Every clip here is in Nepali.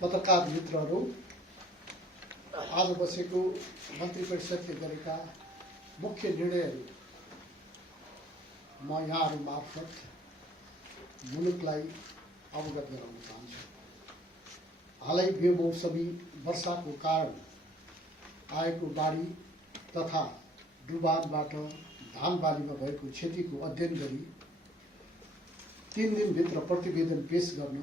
पत्रकार मित्रहरू, आज बसेको मन्त्री परिषदले गरेका मुख्य निर्णयहरू म यहाँहरू मार्फत मुलुकलाई अवगत गराउन चाहन्छु। हालै बेमौसमी वर्षाको कारण आएको बाढी तथा डुबानबाट धान बालीमा भएको क्षतिको अध्ययन गरी 3 दिनभित्र प्रतिवेदन पेश गर्न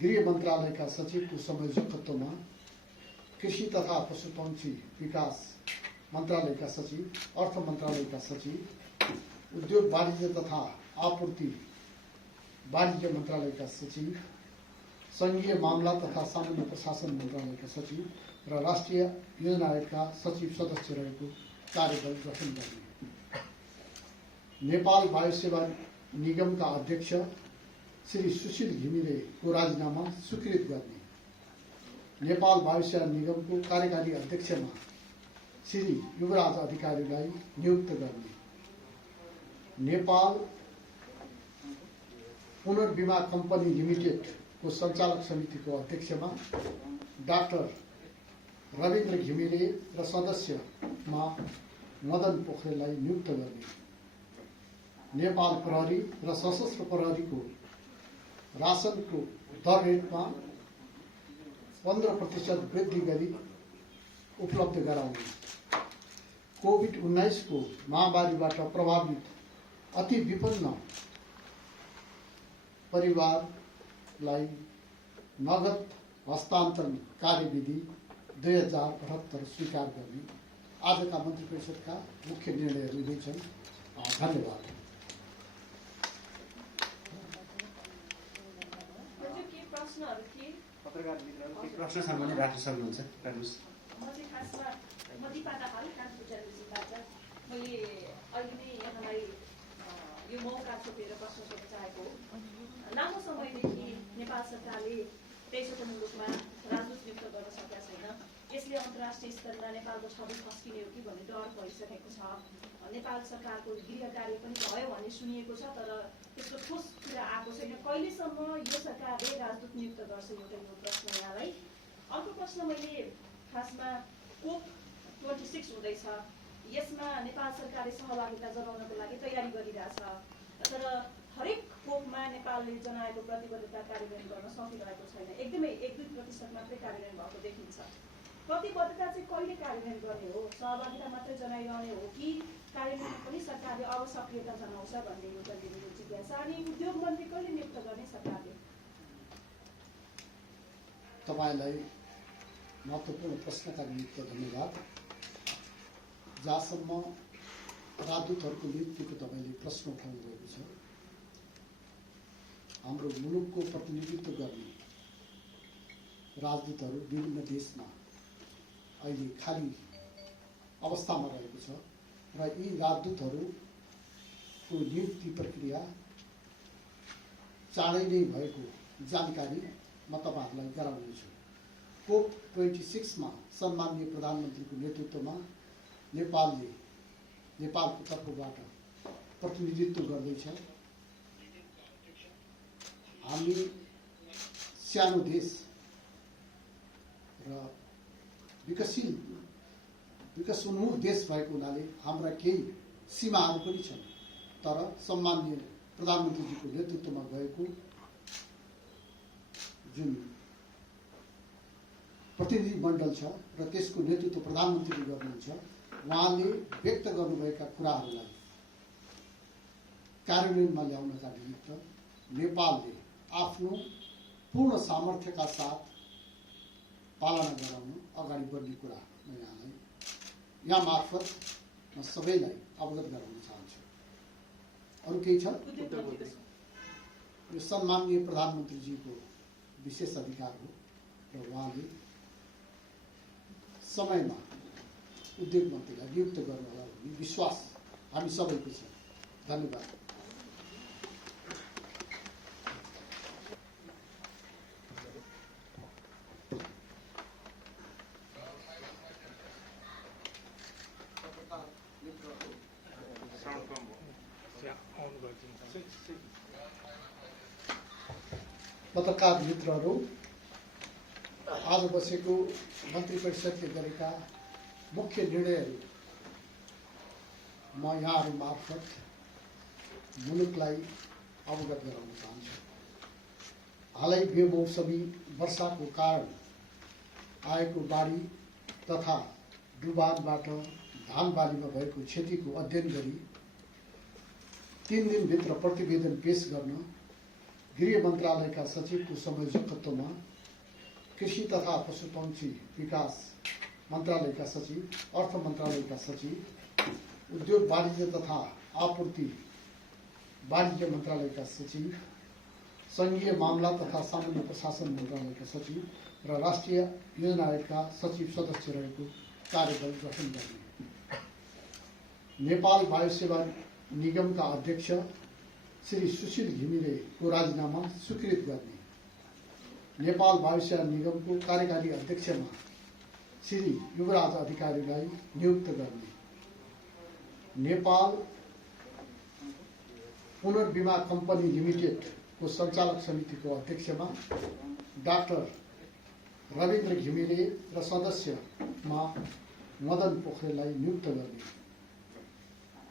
गृह मन्त्रालयका सचिवको संयोजकत्वमा कृषि तथा पशुपक्षी विकास मन्त्रालयका सचिव, अर्थ मन्त्रालयका सचिव, उद्योग वाणिज्य तथा आपूर्ति वाणिज्य मन्त्रालयका सचिव, संघीय मामला तथा सामान्य प्रशासन मन्त्रालयका सचिव र राष्ट्रिय योजना आयोगका सचिव सदस्य रहेको कार्यदल गठन गर्ने। नेपाल वायु सेवा निगमका अध्यक्ष श्री सुशील घिमिरेको राजीनामा स्वीकृत गर्ने। नेपाल वायु सेवा निगमको कार्यकारी अध्यक्षमा श्री युवराज अधिकारीलाई नियुक्त गर्ने। नेपाल पुनर्बिमा कम्पनी लिमिटेडको सञ्चालक समितिको अध्यक्षमा डाक्टर रविन्द्र घिमिरे र सदस्यमा मदन पोखरेललाई नियुक्त गर्ने। नेपाल प्रहरी र सशस्त्र प्रहरीको राशनको दर रेटमा 15% वृद्धि गरी उपलब्ध गराउने। कोभिड-19 को महामारीबाट प्रभावित अति विपन्न परिवारलाई नगद हस्तान्तरण कार्यविधि 2078 स्वीकार गर्ने। आजका मन्त्री परिषदका मुख्य निर्णयहरू यही छन्। धन्यवाद। पत्रकार मित्रहरू के प्रश्न छ भने राख्न सक्नुहुन्छ। राख्नुहोस्। मैले अहिले नै यहाँलाई यो मौका छोपेर प्रश्न सोध्न चाहेको हो। लामो समयदेखि नेपाल सरकारले देशको मुलुकमा राजदूत नियुक्त गर्न सकेका छैन। यसले अन्तर्राष्ट्रिय स्तरमा नेपालको छवि खस्किने हो कि भन्ने डर भइसकेको छ। नेपाल सरकारको गृह कार्य पनि भयो भन्ने सुनिएको छ, तर त्यसको ठोस कुरा आएको छैन। कहिलेसम्म यो सरकारले राजदूत नियुक्त गर्छ, एउटा यो प्रश्न यहाँलाई। अर्को प्रश्न मैले खासमा COP26 हुँदैछ, यसमा नेपाल सरकारले सहभागिता जनाउनको लागि तयारी गरिरहेछ, तर हरेक COP-मा नेपालले जनाएको प्रतिबद्धता कार्यान्वयन गर्न सकिरहेको छैन। एकदमै 1-2% मात्रै कार्यान्वयन भएको देखिन्छ। प्रतिबद्धता चाहिँ कहिले कार्यान्वयन गर्ने हो? सहभागिता मात्रै जनाइरहने हो कि कार्यान्वयनमा पनि सरकारले अब सक्रियता जनाउँछ भन्ने एउटा मेरो जिज्ञासा। अनि उद्योग मन्त्री कहिले नियुक्त गर्ने सरकारले? तपाईलाई महत्त्वपूर्ण प्रश्नका निमित्त धन्यवाद। जहाँसम्म राजदूतहरूको नियुक्तिको तपाईँले प्रश्न उठाउनु भएको छ, हाम्रो मुलुकको प्रतिनिधित्व गर्ने राजदूतहरू विभिन्न देशमा अहिले खाली अवस्थामा रहेको छ र यी राजदूतहरूको नियुक्ति प्रक्रिया चाँडै नै भएको जानकारी म तपाईहरूलाई गराउनेछु। COP26 मा सम्माननीय प्रधानमन्त्रीको नेतृत्वमा नेपालले नेपालको तर्फबाट प्रतिनिधित्व गर्दैछ। हामी सानो देश र विकसोन्मुख देश भएको हुनाले हाम्रा केही सीमाहरू पनि छन्, तर सम्माननीय प्रधानमन्त्रीजीको नेतृत्वमा गएको जुन प्रतिनिधि मण्डल छ र त्यसको नेतृत्व प्रधानमन्त्रीले गर्नुहुन्छ, उहाँले व्यक्त गर्नुभएका कुराहरूलाई कार्यान्वयनमा ल्याउनका निमित्त नेपालले आफ्नो पूर्ण सामर्थ्यका साथ पालना गराउन अगाडि बढ्ने कुरा म यहाँ मार्फत म सबैलाई अवगत गराउन चाहन्छु। अरू केही छ? यो सम्माननीय प्रधानमन्त्रीजीको विशेष अधिकार हो र उहाँले समयमा उद्योग मन्त्रीलाई नियुक्त गर्नुहोला भन्ने विश्वास हामी सबैको छ। धन्यवाद। Yeah, पत्रकार मित्रहरू, आज बसेको मन्त्री परिषदले गरेका मुख्य निर्णयहरू म यहाँहरू मार्फत मुलुकलाई अवगत गराउन चाहन्छु। हालै बेमौसमी वर्षाको कारण आएको बाढी तथा डुबानबाट धान बालीमा भएको क्षतिको अध्ययन गरी 3 दिनभित्र प्रतिवेदन पेश गर्न गृह मन्त्रालयका सचिवको संयोजकत्वमा कृषि तथा पशुपक्षी विकास मन्त्रालयका सचिव, अर्थ मन्त्रालयका सचिव, उद्योग वाणिज्य तथा आपूर्ति वाणिज्य मन्त्रालयका सचिव, संघीय मामला तथा सामान्य प्रशासन मन्त्रालयका सचिव र राष्ट्रिय योजना आयोगका सचिव सदस्य रहेको कार्यबल गठन गर्ने। नेपाल वायु सेवा निगमका अध्यक्ष श्री सुशील घिमिरेको राजीनामा स्वीकृत गर्ने। नेपाल वायु सेवा निगमको कार्यकारी अध्यक्षमा श्री युवराज अधिकारीलाई नियुक्त गर्ने। नेपाल पुनर्बिमा कम्पनी लिमिटेडको सञ्चालक समितिको अध्यक्षमा डाक्टर रविन्द्र घिमिरे र सदस्यमा मदन पोखरेललाई नियुक्त गर्ने।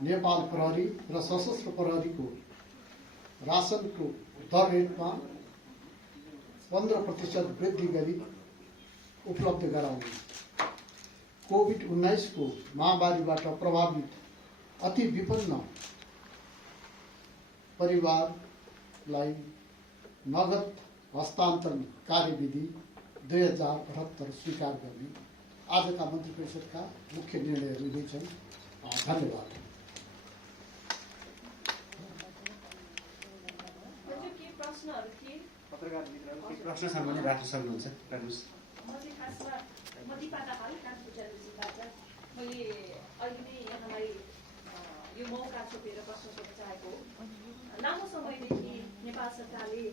नेपाल प्रहरी र सशस्त्र प्रहरीको राशनको दर रेटमा 15% वृद्धि गरी उपलब्ध गराउने। कोभिड-19 को महामारीबाट प्रभावित अति विपन्न परिवारलाई नगद हस्तान्तरण कार्यविधि 2078 स्वीकार गर्ने। आजका मन्त्री परिषदका मुख्य निर्णयहरू यही छन्। धन्यवाद। पत्रकार मित्रहरू के प्रश्न छन् भने राख्न सक्नुहुन्छ। राख्नुहोस्। म चाहिँ खासमा दिपा दाहाल कानपुर जिल्लाबाट मैले अहिले नै यहाँलाई यो मौका छोपेर प्रश्न सोध्न चाहेको हो। लामो समयदेखि नेपाल सरकारले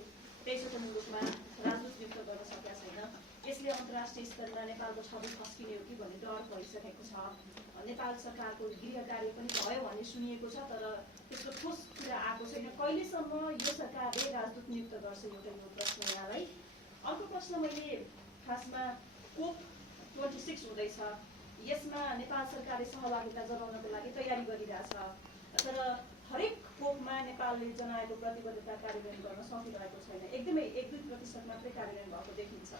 23 मुलुकमा राजदूत नियुक्त गर्न सकेका छैन। यसले अन्तर्राष्ट्रिय स्तरमा नेपालको छवि खस्किने हो कि भन्ने डर भइसकेको छ। नेपाल सरकारको गृह कार्य पनि भयो भन्ने सुनिएको छ, तर त्यसको ठोस कुरा आएको छैन। कहिलेसम्म यो सरकारले राजदूत नियुक्त गर्छ, एउटा यो प्रश्न यहाँलाई। अर्को प्रश्न मैले खासमा COP26 हुँदैछ, यसमा नेपाल सरकारले सहभागिता जनाउनको लागि तयारी गरिरहेछ, तर हरेक COP-मा नेपालले जनाएको प्रतिबद्धता कार्यान्वयन गर्न सकिरहेको छैन। एकदमै 1-2% मात्रै कार्यान्वयन भएको देखिन्छ।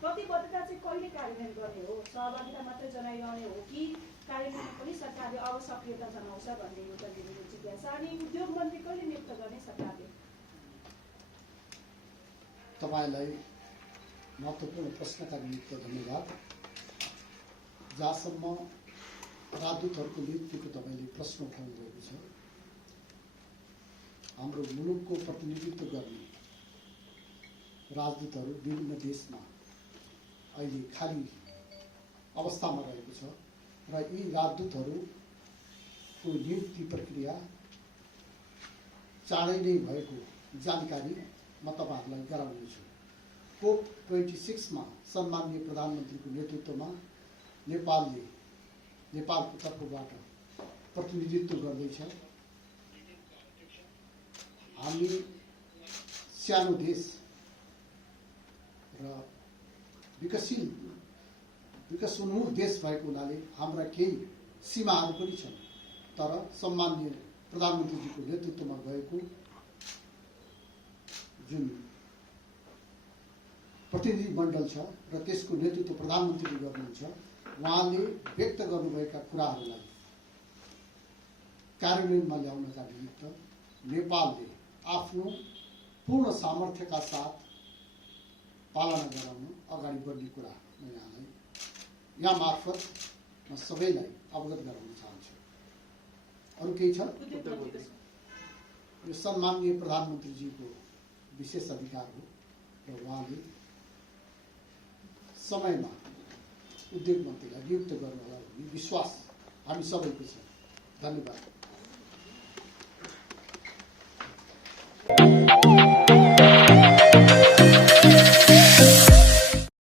प्रतिबद्धता चाहिँ कहिले कार्यान्वयन गर्ने हो? सहभागिता मात्रै जनाइरहने हो कि कार्यान्वयनमा पनि सरकारले अब सक्रियता जनाउँछ भन्ने एउटा मेरो जिज्ञासा। अनि उद्योग मन्त्री कहिले नियुक्त गर्ने सरकारले? तपाईलाई महत्त्वपूर्ण प्रश्नका निमित्त धन्यवाद। जहाँसम्म राजदूतहरूको नियुक्तिको तपाईँले प्रश्न उठाउनु भएको छ, हाम्रो मुलुकको प्रतिनिधित्व गर्ने राजदूतहरू विभिन्न देशमा अहिले खाली अवस्थामा रहेको छ र यी राजदूतहरूको नियुक्ति प्रक्रिया चाँडै नै भएको जानकारी म तपाईँहरूलाई गराउनेछु। COP26 मा सम्माननीय प्रधानमन्त्रीको नेतृत्वमा नेपालको तर्फबाट प्रतिनिधित्व गर्दैछ। हामी सानो देश र विकसोन्मुख देश भएको हुनाले हाम्रा केही सीमाहरू पनि छन्, तर सम्माननीय प्रधानमन्त्रीजीको नेतृत्वमा गएको जुन प्रतिनिधि मण्डल छ र त्यसको नेतृत्व प्रधानमन्त्रीले गर्नुहुन्छ, उहाँले व्यक्त गर्नुभएका कुराहरूलाई कार्यान्वयनमा ल्याउनका निमित्त नेपालले आफ्नो पूर्ण सामर्थ्यका साथ पालना गराउन अगाडि बढ्ने कुरा म यहाँलाई यहाँ मार्फत म सबैलाई अवगत गराउन चाहन्छु। अरू केही छ? यो सम्माननीय प्रधानमन्त्रीजीको विशेष अधिकार हो र उहाँले समयमा उद्योग मन्त्रीलाई नियुक्त गर्नुहोला भन्ने विश्वास हामी सबैको छ। धन्यवाद।